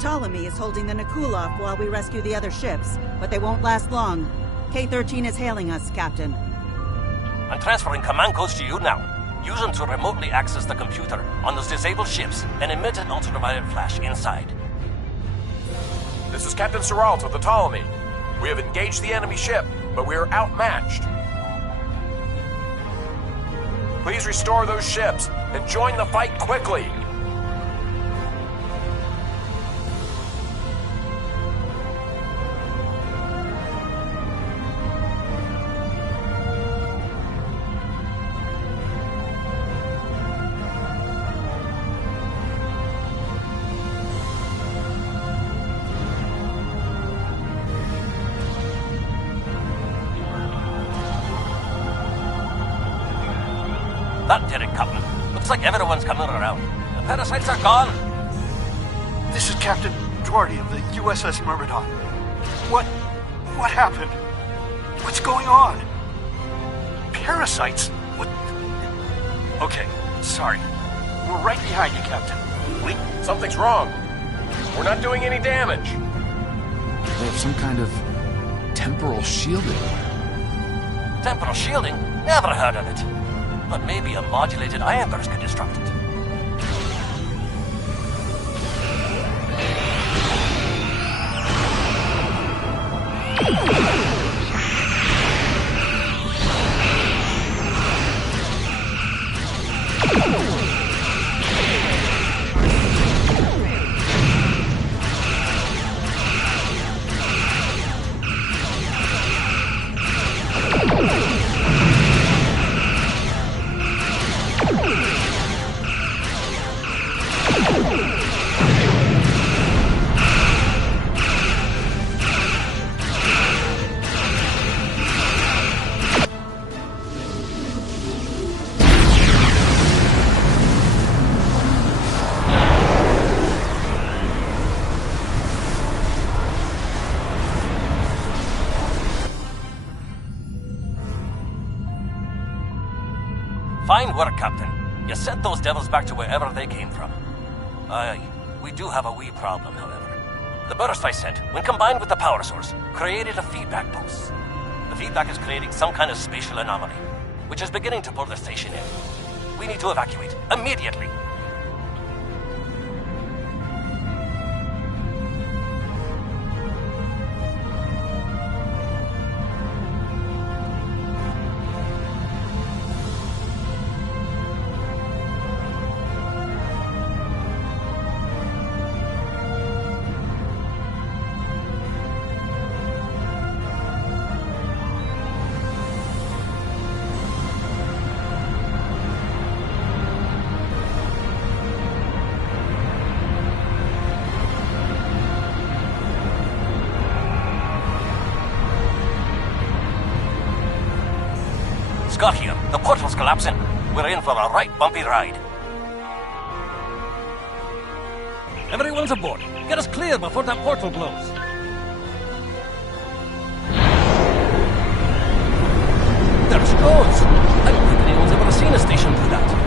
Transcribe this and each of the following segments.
Ptolemy is holding the Nakulov while we rescue the other ships, but they won't last long. K-13 is hailing us, Captain. I'm transferring command codes to you now. Use them to remotely access the computer on those disabled ships and emit an ultraviolet flash inside. This is Captain Seralt of the Ptolemy. We have engaged the enemy ship, but we are outmatched. Please restore those ships and join the fight quickly. That did it, Captain. Looks like everyone's coming around. The parasites are gone. This is Captain Duarte of the USS Myrmidon. What happened? What's going on? Parasites? What? Okay, sorry. We're right behind you, Captain. Wait. Something's wrong. We're not doing any damage. They have some kind of temporal shielding. Temporal shielding? Never heard of it. But maybe a modulated ion burst could disrupt it. Fine work, Captain. You sent those devils back to wherever they came from. Aye, we do have a wee problem, however. The burst I sent, when combined with the power source, created a feedback pulse. The feedback is creating some kind of spatial anomaly, which is beginning to pull the station in. We need to evacuate, immediately. Scott here. The portal's collapsing. We're in for a right bumpy ride. Everyone's aboard. Get us clear before that portal blows. There she goes. I don't think anyone's ever seen a station do that.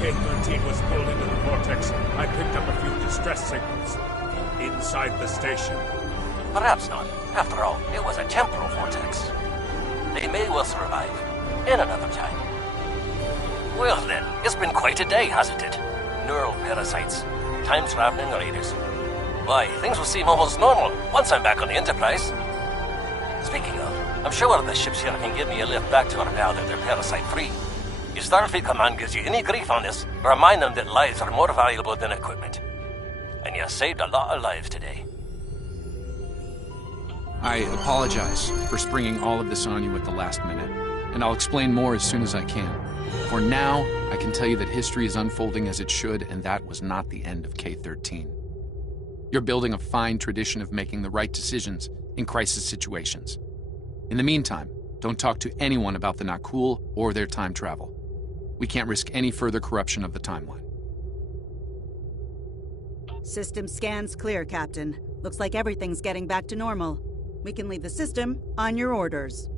K-13 was pulled into the vortex, I picked up a few distress signals. Inside the station. Perhaps not. After all, it was a temporal vortex. They may well survive. In another time. Well then, it's been quite a day, hasn't it? Neural parasites. Time-traveling raiders. Why, things will seem almost normal once I'm back on the Enterprise. Speaking of, I'm sure the ships here can give me a lift back to her now that they're parasite-free. If Starfleet Command gives you any grief on this, remind them that lives are more valuable than equipment. And you saved a lot of lives today. I apologize for springing all of this on you at the last minute, and I'll explain more as soon as I can. For now, I can tell you that history is unfolding as it should, and that was not the end of K-13. You're building a fine tradition of making the right decisions in crisis situations. In the meantime, don't talk to anyone about the Nakul or their time travel. We can't risk any further corruption of the timeline. System scans clear, Captain. Looks like everything's getting back to normal. We can leave the system on your orders.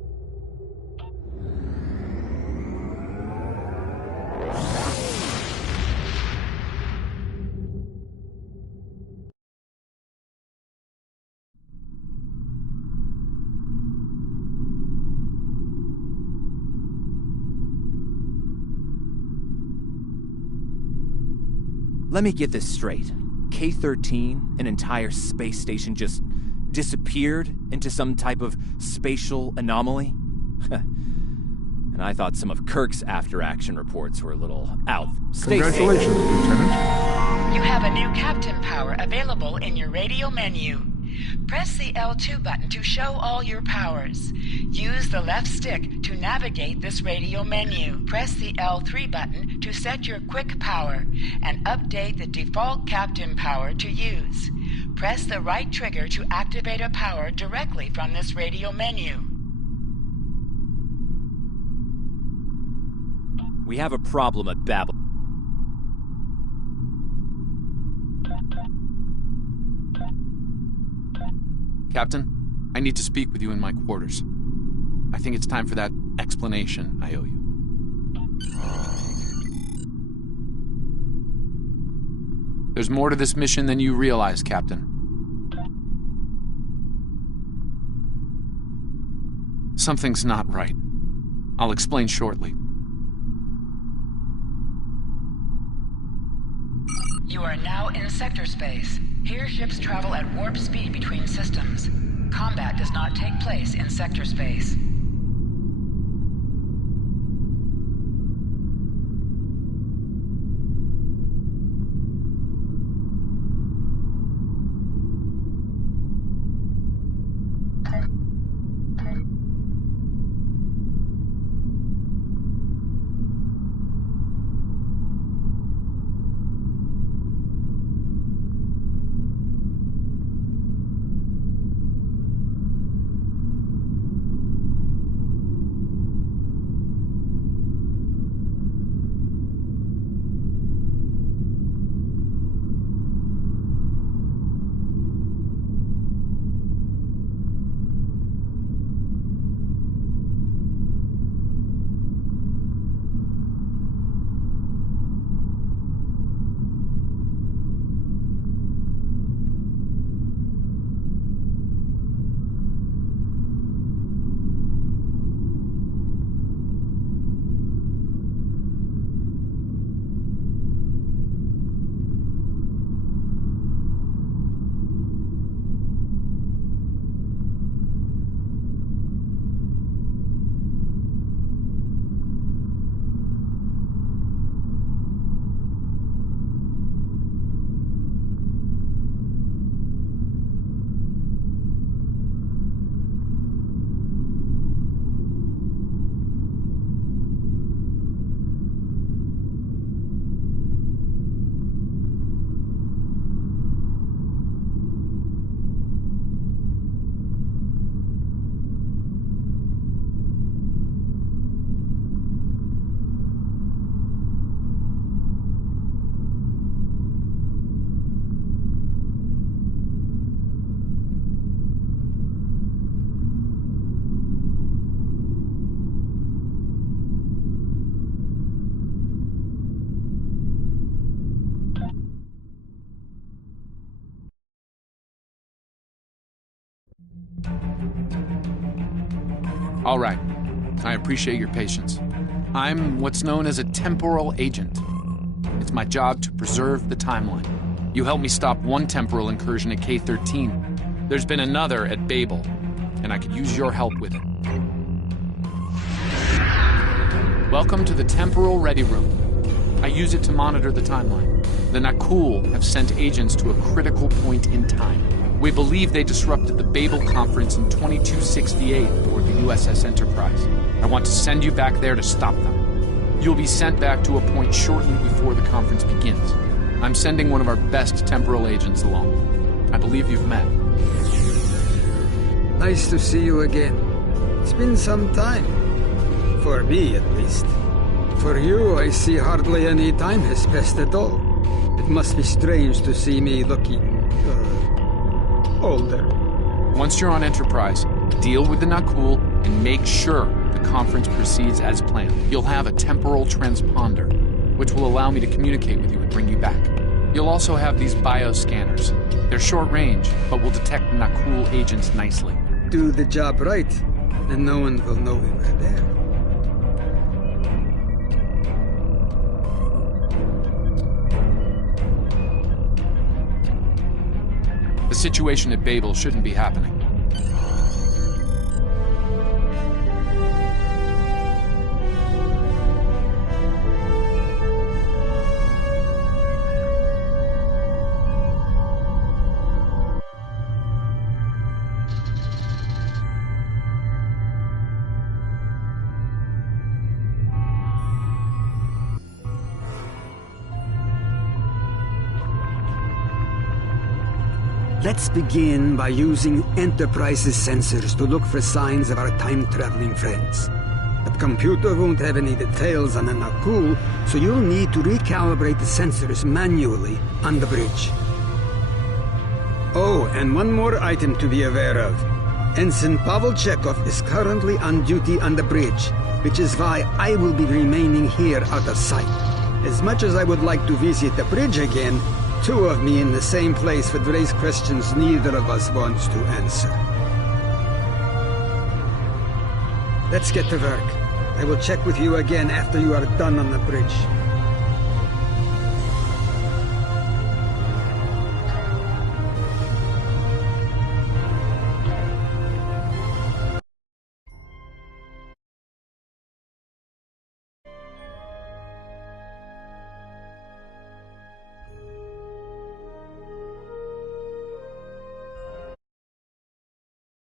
Let me get this straight. K-13, an entire space station, just disappeared into some type of spatial anomaly? And I thought some of Kirk's after-action reports were a little out. Congratulations, Lieutenant. You have a new captain power available in your radio menu. Press the L2 button to show all your powers. Use the left stick to navigate this radio menu. Press the L3 button to set your quick power and update the default captain power to use. Press the right trigger to activate a power directly from this radio menu. We have a problem at Babel. Captain, I need to speak with you in my quarters. I think it's time for that explanation I owe you. There's more to this mission than you realize, Captain. Something's not right. I'll explain shortly. You are now in sector space. Here ships travel at warp speed between systems. Combat does not take place in sector space. All right. I appreciate your patience. I'm what's known as a temporal agent. It's my job to preserve the timeline. You helped me stop one temporal incursion at K-13. There's been another at Babel, and I could use your help with it. Welcome to the Temporal Ready Room. I use it to monitor the timeline. The Nakul have sent agents to a critical point in time. We believe they disrupted the Babel conference in 2268 aboard the USS Enterprise. I want to send you back there to stop them. You'll be sent back to a point shortly before the conference begins. I'm sending one of our best temporal agents along. I believe you've met. Nice to see you again. It's been some time. For me, at least. For you, I see hardly any time has passed at all. It must be strange to see me looking... older. Once you're on Enterprise, deal with the Nakul and make sure the conference proceeds as planned. You'll have a temporal transponder, which will allow me to communicate with you and bring you back. You'll also have these bioscanners. They're short range, but will detect Nakul agents nicely. Do the job right, and no one will know we were there. The situation at Babel shouldn't be happening. Let's begin by using Enterprise's sensors to look for signs of our time-traveling friends. The computer won't have any details on the Nakul, so you'll need to recalibrate the sensors manually on the bridge. Oh, and one more item to be aware of. Ensign Pavel Chekhov is currently on duty on the bridge, which is why I will be remaining here out of sight. As much as I would like to visit the bridge again, two of me in the same place would raise questions neither of us wants to answer. Let's get to work. I will check with you again after you are done on the bridge.